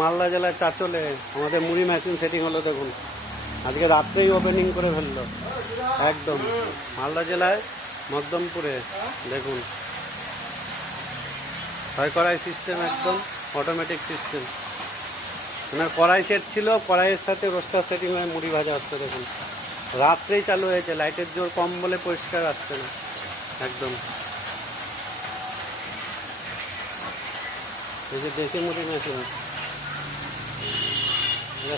মালদা জেলার চাচলে আমাদের মুড়ি মেশিন সেটিং হলো। দেখুন আজকে রাত্রেই ওপেনিং করে ফেললো একদম মালদা জেলায় মকদমপুরে। দেখুন ছয় কড়াই সিস্টেম, একদম অটোমেটিক সিস্টেম। মানে কড়াই সেট ছিল, কড়াইয়ের সাথে রোস্টার সেটিং হয়ে মুড়ি ভাজা হচ্ছে। দেখুন রাত্রেই চালু হয়েছে, লাইটের জোর কম বলে পরিষ্কার আসছে না একদম। এই যে দেশি মুড়ি মেশিন,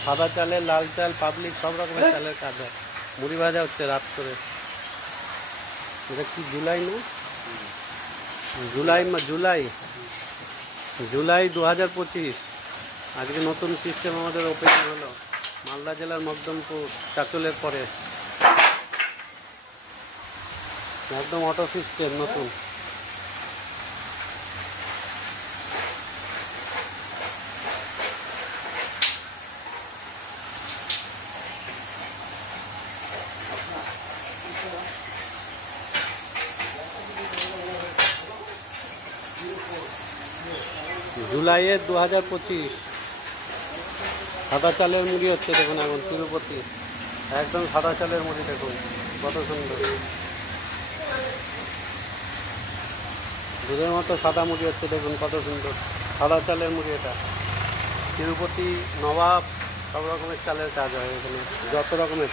সাদা চালের, লাল চাল, পাবলিক সব রকমের চালের কাজ হয়। মুড়ি ভাজা হচ্ছে রাত করে। এটা কি জুলাই না? জুলাই জুলাই জুলাই 2025। আজকে নতুন সিস্টেম আমাদের ওপেনিং হলো মালদা জেলার মকদমপুর চাচলের পরে। একদম অটো সিস্টেম নতুন। জুলাইয়ের 2025 সাদা চালের মুড়ি হচ্ছে। দেখুন এখন তিরুপতি একদম সাদা চালের মুড়ি। দেখুন কত সুন্দর, দুধের মতো সাদা মুড়ি হচ্ছে। দেখুন কত সুন্দর সাদা চালের মুড়ি। এটা তিরুপতি, নবাব সব রকমের চালের কাজ হয় এখানে। যত রকমের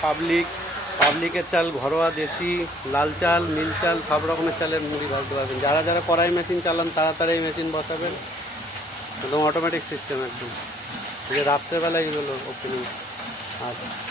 পাবলিকের চাল, ঘরোয়া, দেশি, লাল চাল, নীল চাল, সব রকমের চালের মুড়ি ভাজতে পারবেন। যারা যারা কড়াই মেশিন চালান তাড়াতাড়ি এই মেশিন বসাবেন। একদম অটোমেটিক সিস্টেম একদম। এই যে রাত্রেবেলায় এগুলো ওপেনিং। আচ্ছা।